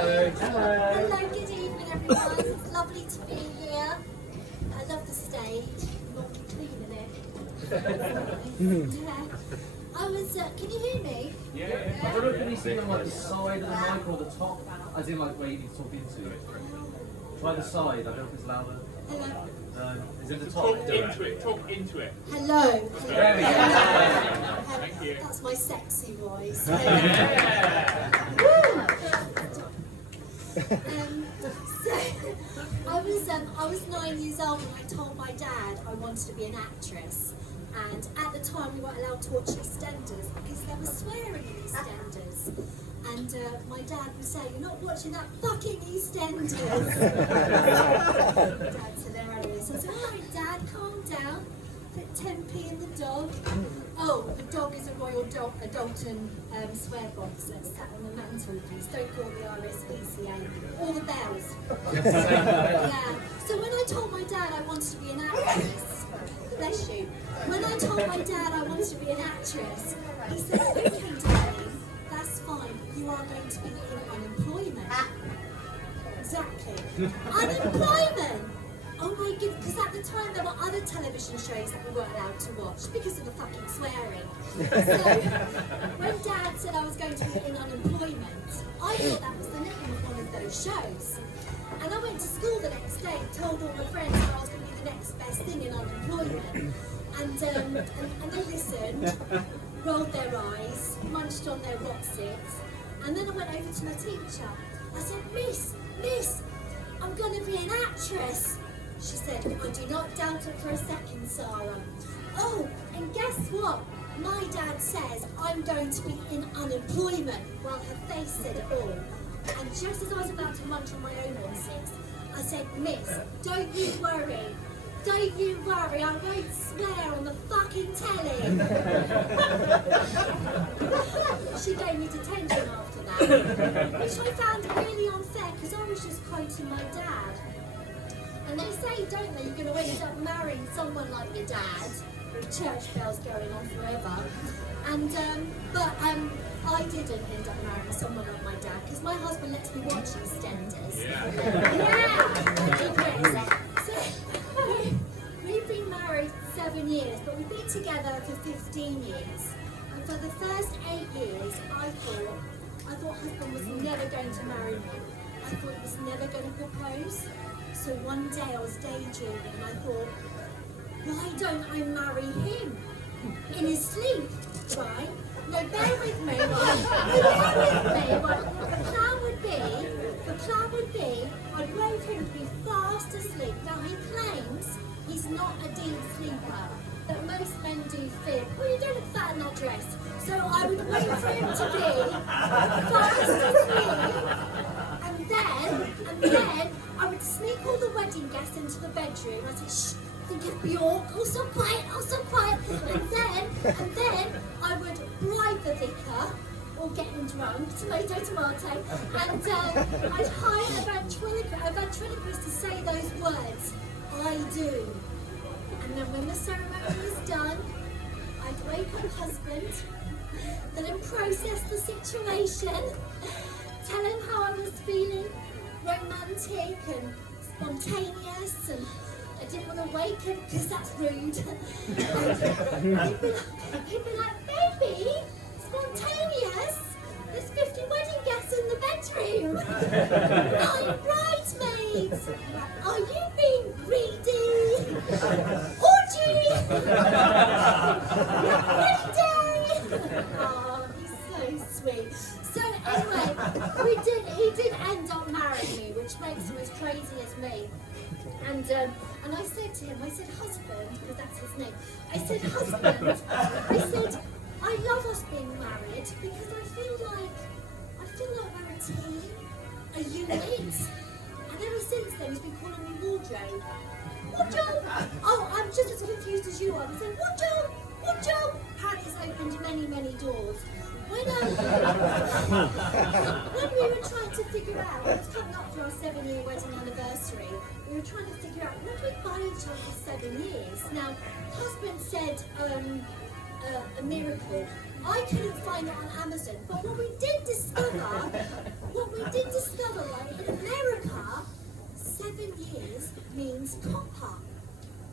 Hello, good evening everyone. It's lovely to be here. I love the stage. Not cleaning it. I was, can you hear me? Yeah. I don't know if you see on like the side of the mic or the top, as in like where you need to talk into it. Try the side, I don't know if it's louder. Hello. Is it the top? Talk into it, talk into it. Hello. There we go. Thank you. That's my sexy voice. So I was 9 years old when I told my dad I wanted to be an actress, and at the time we weren't allowed to watch EastEnders because there was swearing in EastEnders, and my dad would say, "You're not watching that fucking EastEnders." Dad's hilarious. I said, "All right, Dad, calm down. Put 10p in the dog." Oh, the dog is a Royal Dalton swear box that's sat on the mantelpiece. Don't call the RSPCA. All the bells. Yeah. So when I told my dad I wanted to be an actress, bless you. When I told my dad I wanted to be an actress, he said, "Okay, Daddy, that's fine. You are going to be in unemployment." Exactly. Unemployment! Oh my goodness, because at the time there were other television shows that we weren't allowed to watch because of the fucking swearing. So, when Dad said I was going to be in unemployment, I thought that was the name of one of those shows. And I went to school the next day, told all my friends that I was going to be the next best thing in unemployment. And they listened, rolled their eyes, munched on their Wotsits, and then I went over to my teacher. I said, Miss, I'm going to be an actress." She said, "I do not doubt it for a second, Sarah. Oh, and guess what? My dad says I'm going to be in unemployment." Well, her face said it all. And just as I was about to munch on my own Wotsits, I said, "Miss, don't you worry. Don't you worry, I won't swear on the fucking telly." She gave me detention after that, which I found really unfair because I was just quoting my dad. And they say, don't they, you're going to end up marrying someone like your dad, with church bells going on forever. And but I didn't end up marrying someone like my dad because my husband lets me watch EastEnders. So, we've been married 7 years, but we've been together for 15 years. And for the first 8 years, I thought husband was never going to marry me. I thought he was never going to propose. So one day I was daydreaming and I thought, why don't I marry him? In his sleep, right? No, bear with me, right? The plan would be, I'd wait for him to be fast asleep. Now he claims he's not a deep sleeper, that most men do fear. Well, you don't look fat in that dress. So I would wait for him to be fast asleep, and then I would sneak all the wedding guests into the bedroom. I'd say, "Shh, think of Bjork, oh so quiet. And then I would bribe the vicar, or get him drunk, tomato, and I'd hire a ventriloquist to say those words, "I do." And then when the ceremony was done, I'd wake up husband, let him process the situation, tell him how I was feeling, romantic and spontaneous, and I didn't want to wake him because that's rude. He'd be like, "Baby, spontaneous? There's 50 wedding guests in the bedroom. 9 bridesmaids. Are you being greedy? Orgy! Oh, he's so sweet. So anyway, he did end up marrying me, which makes him as crazy as me. And I said to him, husband, because that's his name. I said, husband, I love us being married because I feel like we're a team, a unit. And ever since then, he's been calling me wardrobe. Wardrobe? Oh, I'm just as confused as you are. He said, wardrobe. Apparently it's opened many doors. When we were trying to figure out, it was coming up for our 7-year wedding anniversary, we were trying to figure out, what did we buy each other for 7 years? Now, husband said a miracle. I couldn't find it on Amazon, but what we did discover, right, in America, 7 years means copper.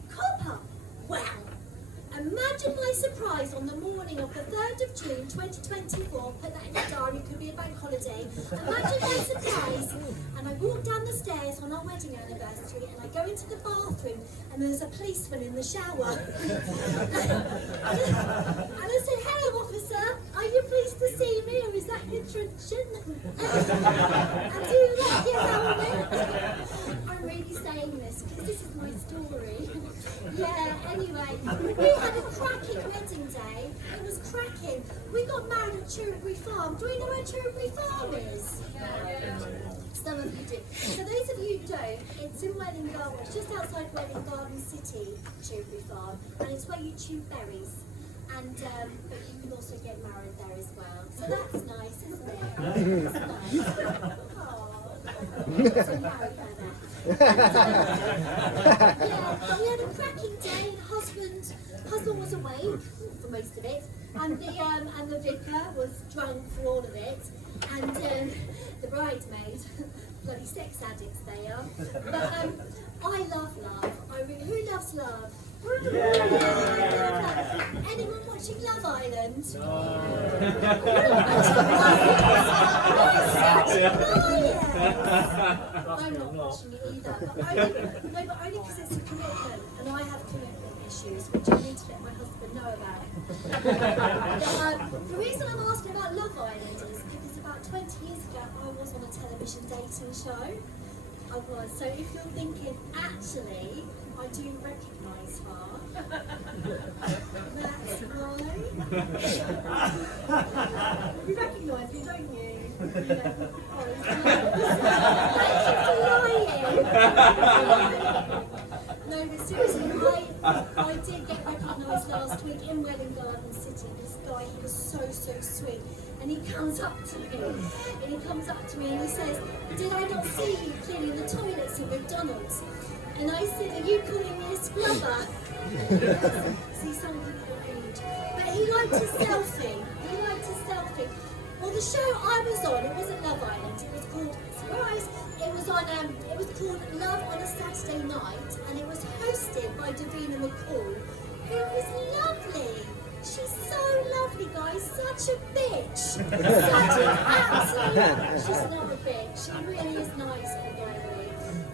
Copper! Wow! Imagine my surprise on the morning of the 3rd of June 2024, put that in your diary, it could be a bank holiday. Imagine my surprise, and I walk down the stairs on our wedding anniversary, and I go into the bathroom, and there's a policeman in the shower. And I say, "Hello officer, are you pleased to see me, or is that your tradition?" And do you like your helmet? I'm really saying this, because this is my story. Yeah, anyway, we had a cracking wedding day. It was cracking. We got married at Cherrybury Farm. Do you know where Cherrybury Farm is? Some of you do. So those of you who don't, it's in Welling Garden. It's just outside Welling Garden City, Cherrybury Farm, and it's where you chew berries. And but you can also get married there as well. So that's nice, isn't it? It's nice. So married there. Yeah, but we had a cracking day. Husband was awake for most of it, and the vicar was drunk for all of it, and the bridesmaid, bloody sex addicts they are. But I love love. Who loves love? Yeah. Anyone watching Love Island? No. I'm not watching it either, but only because it's a commitment, and I have commitment issues, which I need to let my husband know about. The reason I'm asking about Love Island is because about 20 years ago I was on a television dating show. I was. So if you're thinking, actually, I do recognise her. That's why. You recognise me, don't you? Yeah. No, but seriously, I did get recognised last week in Welling Garden City. This guy, he was so sweet. And he comes up to me, and he says, "Did I not see you cleaning the toilets at McDonald's?" And I said, "Are you calling me a scrubber?" See, some people are rude. But he liked his selfie. Well, the show I was on, it wasn't Love Island. It was called, surprise, it was called Love on a Saturday Night, and it was hosted by Davina McCall, who is lovely. She's so lovely, guys. Such a bitch. Such an absolute. She's not a bitch. She really is nice, by the way.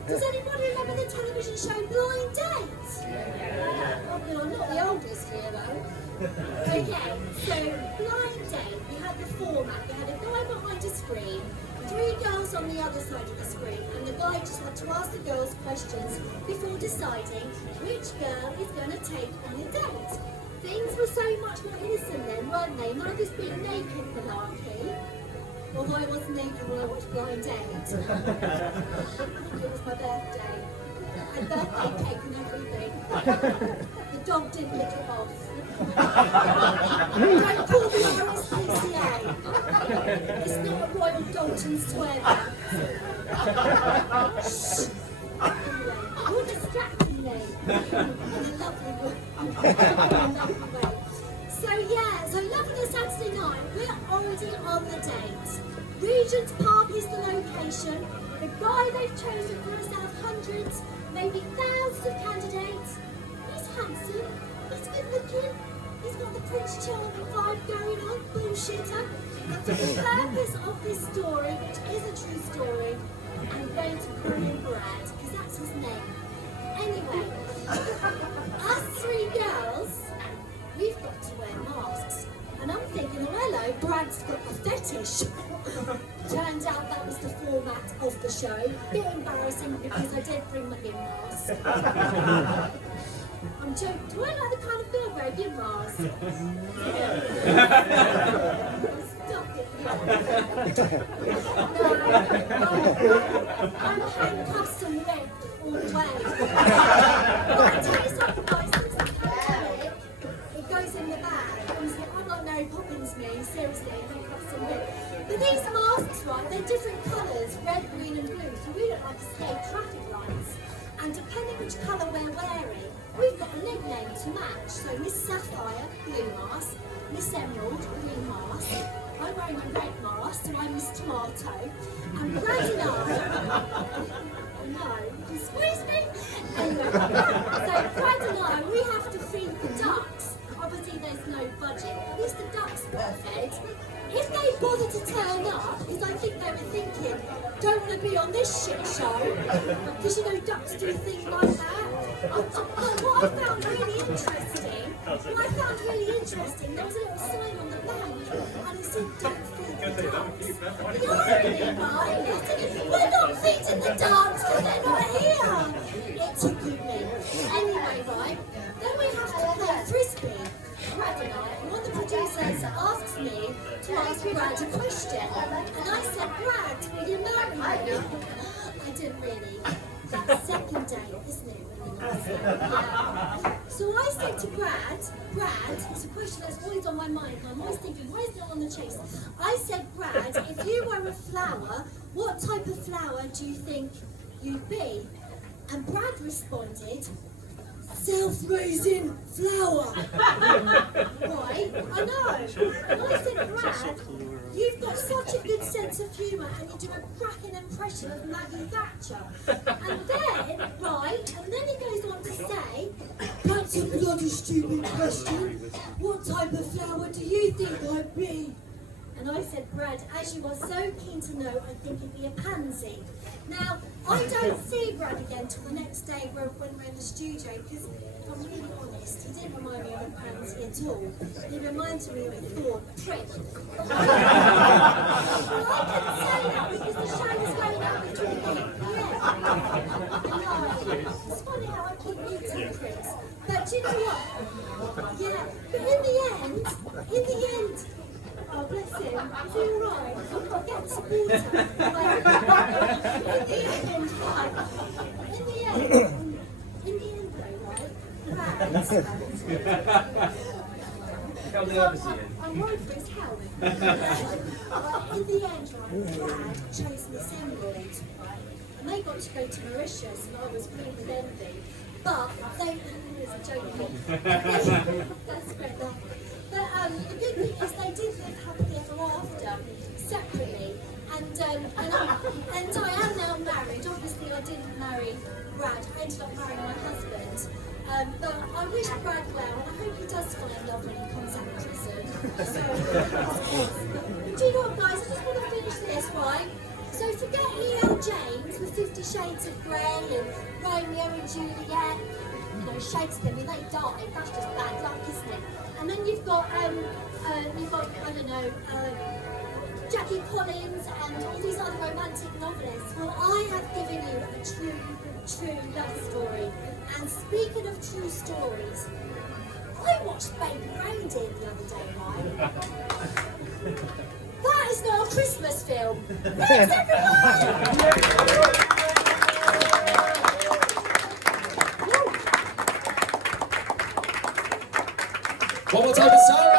Does anybody remember the television show Blind Date? Yeah. Oh, I'm not the oldest here, though. Okay, so Blind Date, we had the format. We had a guy behind a screen, 3 girls on the other side of the screen, and the guy just had to ask the girls questions before deciding which girl is going to take on a date. Things were so much more innocent then, weren't they? None of this being naked malarkey. Although I was naked when I watched Blind Date. I think it was my birthday. I had birthday cake and everything. The dog didn't lick it off. Don't call the RSPCA. It's not a Royal Dalton swear back. Shh. Anyway, you're distracting me. In a lovely way. So Love on a Saturday Night, we're already on the date. Regent's Park is the location. The guy they've chosen for us out of hundreds, maybe thousands of candidates. He's handsome, he's good looking, he's got the Prince Charming vibe going on, bullshitter. And for the purpose of this story, which is a true story, I'm going to call him Brad, because that's his name. Anyway, us 3 girls, we've got to wear masks. And I'm thinking, oh hello, Brad's got a fetish. Turns out that was the format of the show. Bit embarrassing because I did bring my gym mask. I'm joking. Do I like the kind of girl wear a gym mask? Stop it. No, I'm handcuffed and whipped all the way. But I tell you something, guys, since the pandemic, it goes in the bag. I'm not Mary Poppins, me, seriously, handcuffs and whipped. But these masks, right, they're different colours, red, green and blue, so we look like escaped traffic lights. and depending which colour we're wearing, we've got a nickname to match. So Miss Sapphire, blue mask, Miss Emerald, green mask, I'm wearing a red mask, so I'm Miss Tomato, and Brad and I, no, excuse me? Anyway, so Brad and I, we have to feed the ducks. Obviously there's no budget, at least the ducks got fed. If they bother to turn up, because I think they were thinking, don't want to be on this shit show, because you know ducks do things like that. What I found really interesting, there was a little sign on the bank, and it said, don't feed the ducks. The irony, right? We're not feeding the ducks because they're not here. It tickled me. Anyway, right, then we have to play frisbee. Brad and I, and one of the producers asks me to ask Brad a question, and I said, Brad, will you marry me? I didn't really. That's second date, isn't it? Yeah. So I said to Brad, it's a question that's always on my mind, and I'm always thinking, why is it on the chase? I said, Brad, if you were a flower, what type of flower do you think you'd be? And Brad responded, self-raising flower. Right, I know. And I said, Brad, you've got such a good sense of humour and you do a cracking impression of Maggie Thatcher. And then he goes on to say, that's a bloody stupid question. What type of flower do you think I'd be? And I said, Brad, as you are so keen to know, I think it'd be a pansy. Now, I don't see Brad again till the next day when we're in the studio, because if I'm really honest, he didn't remind me of a pansy at all. He reminds me of a thorn prick. But I can say that because the show was going up between me and the end. It's funny how I keep meeting Chris. But you know what? Yeah, but in the end, oh, bless him. Is he alright? I've got to get some water. In the end, though, right? I'm worried for his health. In the end, right, Brad chose Miss Emerald, right? And they got to go to Mauritius, and I was filled with envy. But they, it was a joke. That's great. But the good thing is they did live happily ever after, separately. And I am now married. Obviously I didn't marry Brad, I ended up marrying my husband. But I wish Brad well, and I hope he does find love when he comes out of prison. So, do you know what, guys, I just want to finish this, right? So forget E.L. James with 50 Shades of Grey and Romeo and Juliet. You know, Shakespeare, when they died, that's just bad luck, isn't it? And then you've got I don't know, Jackie Collins and all these other romantic novelists. Well, I have given you a true love story. And speaking of true stories, I watched Baby Reindeer the other day, right? That is not a Christmas film. Thanks, everyone! One more time for Sarah.